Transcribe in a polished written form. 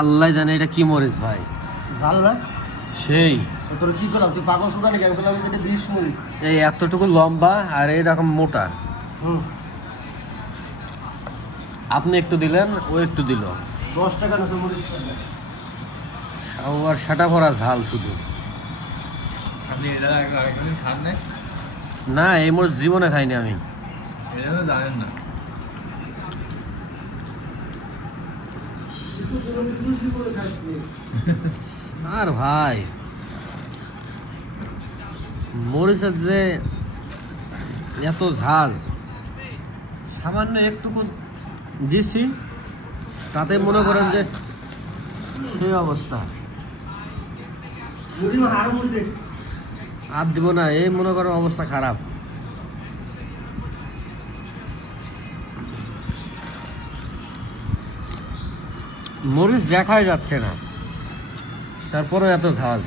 আল্লাহ জানে এটা কি মরিচ ভাই, ঝাল না সেই তোর কি করলাম, তুই পাগল সোদা নাকি? আমি বললাম এটা 20 মরিচ। এই এতটুকু লম্বা আর এইরকম মোটা। হুম, আপনি একটু দিলেন, ও একটু দিল, 10 টাকা না তোর মরিচ। আর সাটা ভরা ঝাল শুধু। আপনি এটা আরেকদিন খান নাই? না এই মরিচ জীবনে খাইনি আমি। এটা তো জানেন না। আর ভাই মরিচের যে এত ঝাল, সামান্য একটুকু দিছি তাতে মনে করেন যে সেই অবস্থা। মুড়ি মা আরো মুড়ি দে। আর দিব না, এই মনে করেন অবস্থা খারাপ। মরিচ দেখাই যাচ্ছে না, তারপরে এত ঝাঁজ।